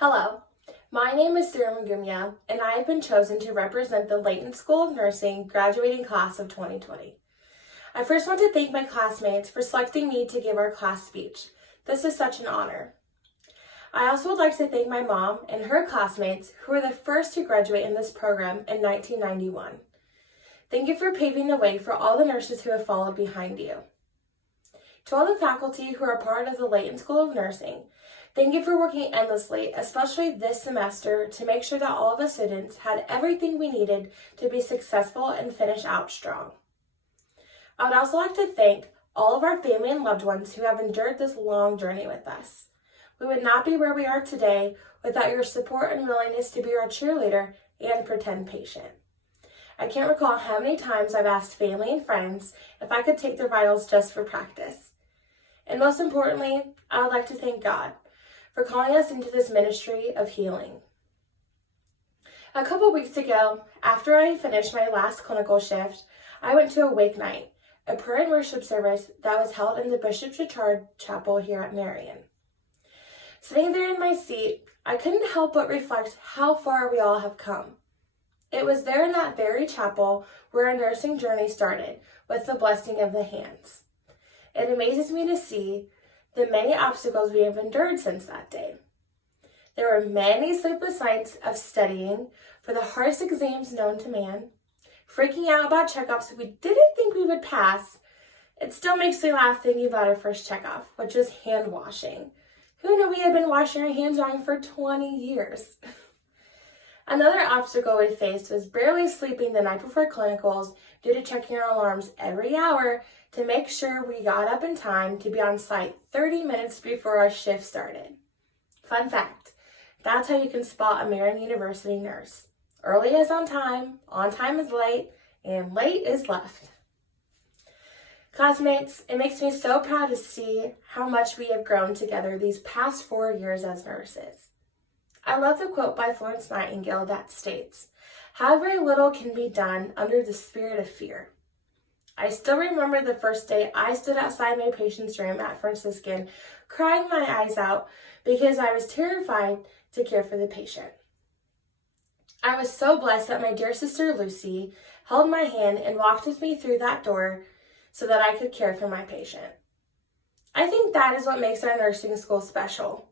Hello, my name is Sarah Magumya, and I have been chosen to represent the Lson School of Nursing graduating class of 2020. I first want to thank my classmates for selecting me to give our class speech. This is such an honor. I also would like to thank my mom and her classmates who were the first to graduate in this program in 1991. Thank you for paving the way for all the nurses who have followed behind you. To all the faculty who are part of the Lson School of Nursing, thank you for working endlessly, especially this semester, to make sure that all of us students had everything we needed to be successful and finish out strong. I would also like to thank all of our family and loved ones who have endured this long journey with us. We would not be where we are today without your support and willingness to be our cheerleader and pretend patient. I can't recall how many times I've asked family and friends if I could take their vitals just for practice. And most importantly, I would like to thank God for calling us into this ministry of healing. A couple weeks ago, after I finished my last clinical shift, I went to a wake night, a prayer and worship service that was held in the Bishop's Richard Chapel here at Marion. Sitting there in my seat, I couldn't help but reflect how far we all have come. It was there in that very chapel where our nursing journey started, with the blessing of the hands. It amazes me to see the many obstacles we have endured since that day. There were many sleepless nights of studying for the hardest exams known to man, freaking out about checkups we didn't think we would pass. It still makes me laugh thinking about our first checkoff, which was hand washing. Who knew we had been washing our hands wrong for 20 years? Another obstacle we faced was barely sleeping the night before clinicals due to checking our alarms every hour to make sure we got up in time to be on site 30 minutes before our shift started. Fun fact, that's how you can spot a Marion University nurse. Early is on time is late, and late is left. Classmates, it makes me so proud to see how much we have grown together these past 4 years as nurses. I love the quote by Florence Nightingale that states, "How very little can be done under the spirit of fear." I still remember the first day I stood outside my patient's room at Franciscan, crying my eyes out because I was terrified to care for the patient. I was so blessed that my dear sister Lucy held my hand and walked with me through that door so that I could care for my patient. I think that is what makes our nursing school special.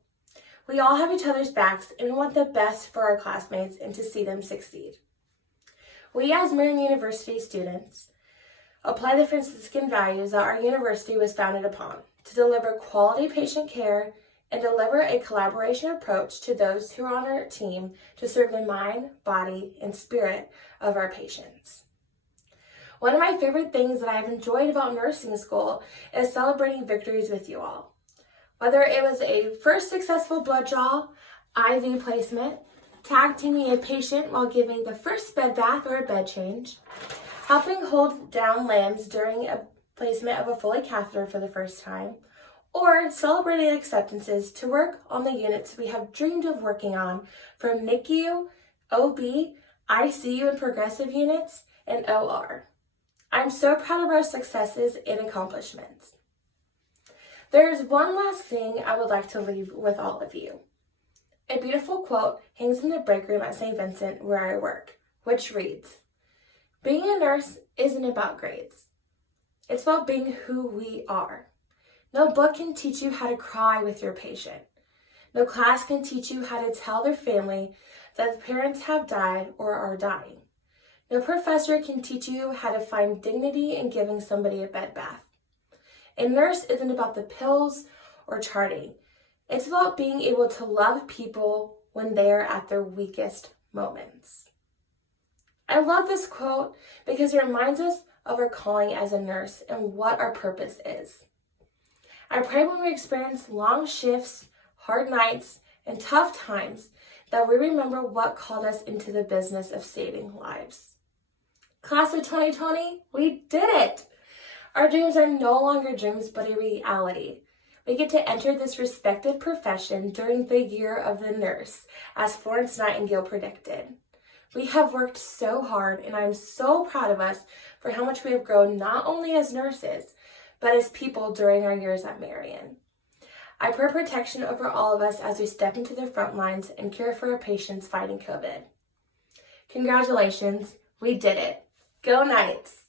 We all have each other's backs and we want the best for our classmates and to see them succeed. We as Marion University students apply the Franciscan values that our university was founded upon to deliver quality patient care and deliver a collaboration approach to those who are on our team to serve the mind, body, and spirit of our patients. One of my favorite things that I've enjoyed about nursing school is celebrating victories with you all. Whether it was a first successful blood draw, IV placement, tag teaming a patient while giving the first bed bath or a bed change, helping hold down limbs during a placement of a Foley catheter for the first time, or celebrating acceptances to work on the units we have dreamed of working on from NICU, OB, ICU and progressive units, and OR. I'm so proud of our successes and accomplishments. There is one last thing I would like to leave with all of you. A beautiful quote hangs in the break room at St. Vincent where I work, which reads, "Being a nurse isn't about grades. It's about being who we are. No book can teach you how to cry with your patient. No class can teach you how to tell their family that the parents have died or are dying. No professor can teach you how to find dignity in giving somebody a bed bath. A nurse isn't about the pills or charting. It's about being able to love people when they are at their weakest moments." I love this quote because it reminds us of our calling as a nurse and what our purpose is. I pray when we experience long shifts, hard nights, and tough times that we remember what called us into the business of saving lives. Class of 2020, we did it! Our dreams are no longer dreams, but a reality. We get to enter this respected profession during the year of the nurse, as Florence Nightingale predicted. We have worked so hard, and I'm so proud of us for how much we have grown not only as nurses, but as people during our years at Marion. I pray protection over all of us as we step into the front lines and care for our patients fighting COVID. Congratulations, we did it. Go Knights!